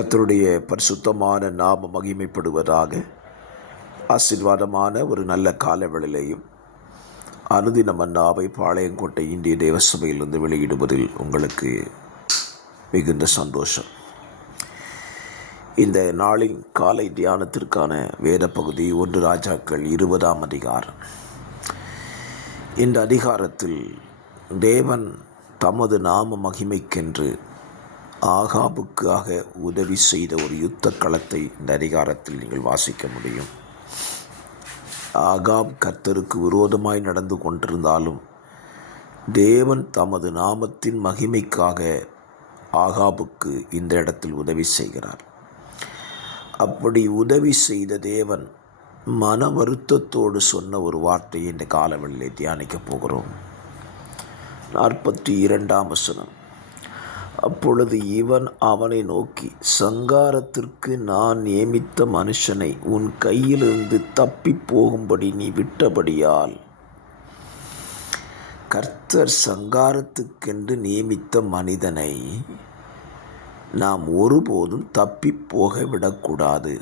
கர்த்தருடைய பரிசுத்தமான நாம மகிமைப்படுவதாக. ஆசீர்வாதமான ஒரு நல்ல காலவேளையிலையும் அனுதின மன்னாவை பாளையங்கோட்டை இந்திய தேவசபையிலிருந்து வெளியிடுவதில் உங்களுக்கு மிகுந்த சந்தோஷம். இந்த நாளின் காலை தியானத்திற்கான வேத பகுதி 1 ராஜாக்கள் 20ஆம் அதிகாரம். இந்த அதிகாரத்தில் தேவன் தமது நாம மகிமைக்கென்று ஆகாபுக்காக உதவி செய்த ஒரு யுத்த களத்தை இந்த அதிகாரத்தில் நீங்கள் வாசிக்க முடியும். ஆகாப் கர்த்தருக்கு விரோதமாய் நடந்து கொண்டிருந்தாலும் தேவன் தமது நாமத்தின் மகிமைக்காக ஆகாபுக்கு இந்த இடத்தில் உதவி செய்கிறார். அப்படி உதவி செய்த தேவன் மன வருத்தத்தோடு சொன்ன ஒரு வார்த்தையை இந்த காலவெளியிலே தியானிக்கப் போகிறோம். 42ஆம் வசனம். அப்பொழுது இவன் அவனை நோக்கி, சங்காரத்திற்கு நான் நியமித்த மனுஷனை உன் கையிலிருந்து தப்பி போகும்படி நீ விட்டபடியால் கர்த்தர் சங்காரத்துக்கென்று நியமித்த மனிதனை நாம் ஒருபோதும் தப்பி போக விடக்கூடாது.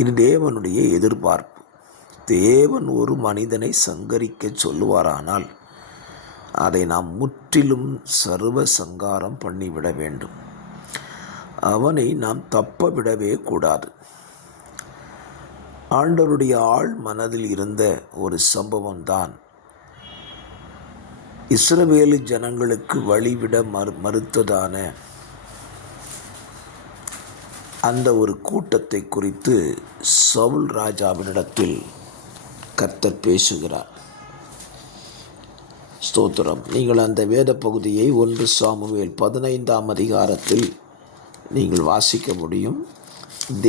இது தேவனுடைய எதிர்பார்ப்பு. தேவன் ஒரு மனிதனை சங்கரிக்க சொல்லுவாரானால் அதை நாம் முற்றிலும் சர்வ சங்காரம் பண்ணிவிட வேண்டும். அவனை நாம் தப்ப விடவே கூடாது. ஆண்டவருடைய ஆழ் மனதில் இருந்த ஒரு சம்பவம் தான் இஸ்ரவேலு ஜனங்களுக்கு வழிவிட மறுத்ததான அந்த ஒரு கூட்டத்தை குறித்து சவுல் ராஜாவினிடத்தில் கர்த்தர் பேசுகிறார். ஸ்தோத்திரம். நீங்கள் அந்த வேத பகுதியை 1 சாமுவேல் 15ஆம் அதிகாரத்தில் நீங்கள் வாசிக்க முடியும்.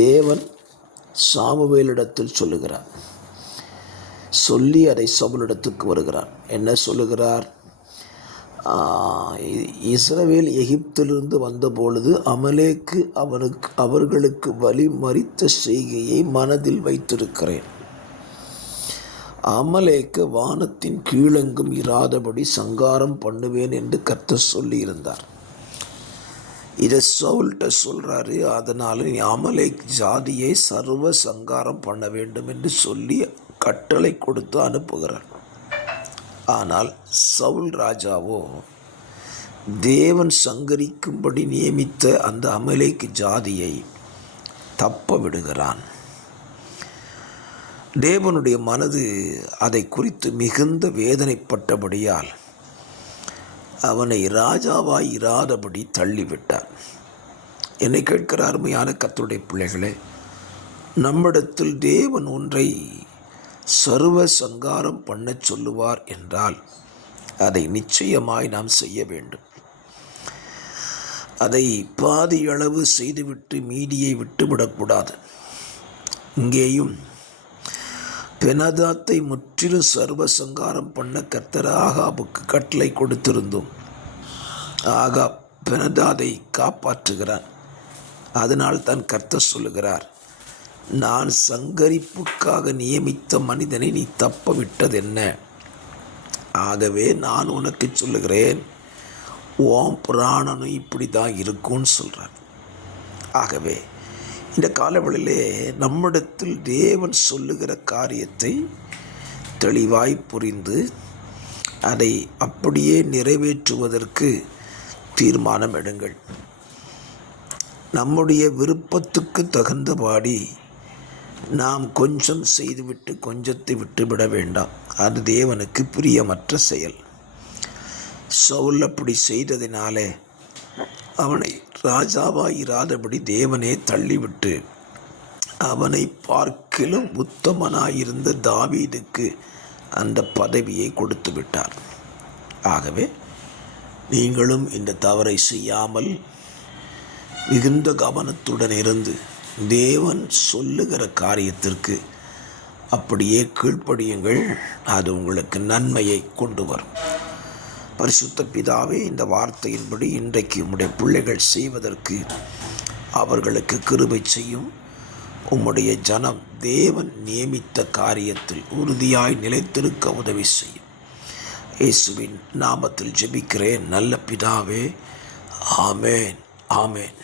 தேவன் சாமுவேலிடத்தில் சொல்லுகிறார். சொல்லி அதை சவுலிடத்துக்கு வருகிறார். என்ன சொல்லுகிறார்? இஸ்ரவேல் எகிப்திலிருந்து வந்தபொழுது அமலேக்கு அவர்களுக்கு வழி மறித்த செய்கையை மனதில் வைத்திருக்கிறேன். அமலேக்கு வானத்தின் கீழெங்கும் இராதபடி சங்காரம் பண்ணுவேன் என்று கர்த்தர் சொல்லியிருந்தார். இதை சவுல்கிட்ட சொல்கிறாரு. அதனால் நீ அமலேக் ஜாதியை சர்வ சங்காரம் பண்ண வேண்டும் என்று சொல்லி கட்டளை கொடுத்து அனுப்புகிறார். ஆனால் சவுல் ராஜாவோ தேவன் சங்கரிக்கும்படி நியமித்த அந்த அமலேக் ஜாதியை தப்ப விடுகிறான். தேவனுடைய மனது அதை குறித்து மிகுந்த வேதனைப்பட்டபடியால் அவனை ராஜாவாய் இராதபடி தள்ளிவிட்டார். என்னை கேட்கிற அருமையான கர்த்தருடைய பிள்ளைகளே, நம்மிடத்தில் தேவன் ஒன்றை சர்வ சங்காரம் பண்ண சொல்லுவார் என்றால் அதை நிச்சயமாய் நாம் செய்ய வேண்டும். அதை பாதியளவு செய்துவிட்டு மீதியை விட்டுவிடக்கூடாது. இங்கேயும் பெனாதாத்தை முற்றிலும் சர்வ சங்காரம் பண்ண கர்த்தர் ஆகாபுக்கு கட்டளை கொடுத்திருந்தோம். ஆகாப் பெனாதாதை காப்பாற்றுகிறான். அதனால் தான் கர்த்தர் சொல்லுகிறார், நான் சங்கரிப்புக்காக நியமித்த மனிதனை நீ தப்ப விட்டதென்ன? ஆகவே நான் உனக்கு சொல்லுகிறேன், ஓம் புராணனும் இப்படி தான் இருக்கும்னு சொல்கிறார். ஆகவே இந்த காலவெளியிலே நம்மிடத்தில் தேவன் சொல்லுகிற காரியத்தை தெளிவாய் புரிந்து அதை அப்படியே நிறைவேற்றுவதற்கு தீர்மானம் எடுங்கள். நம்முடைய விருப்பத்துக்கு தகுந்தபடி நாம் கொஞ்சம் செய்துவிட்டு கொஞ்சத்தை விட்டுவிட வேண்டாம். அது தேவனுக்கு பிரியமற்ற செயல். சவுல் அப்படி செய்ததினாலே அவனை ராஜாவாய் இராதபடி தேவனே தள்ளிவிட்டு அவனை பார்க்கிலும் உத்தமனாயிருந்த தாவீதுக்கு அந்த பதவியை கொடுத்து விட்டார். ஆகவே நீங்களும் இந்த தவறை செய்யாமல் மிகுந்த கவனத்துடன் இருந்து தேவன் சொல்லுகிற காரியத்திற்கு அப்படியே கீழ்ப்படியுங்கள். அது உங்களுக்கு நன்மையை கொண்டு வரும். பரிசுத்த பிதாவே, இந்த வார்த்தையின்படி இன்றைக்கு உம்முடைய பிள்ளைகள் செய்வதற்கு அவர்களுக்கு கிருபை செய்யும். உம்முடைய ஜனம் தேவன் நியமித்த காரியத்தில் உறுதியாய் நிலைத்திருக்க உதவி செய்யும். இயேசுவின் நாமத்தில் ஜெபிக்கிறேன் நல்ல பிதாவே. ஆமேன், ஆமேன்.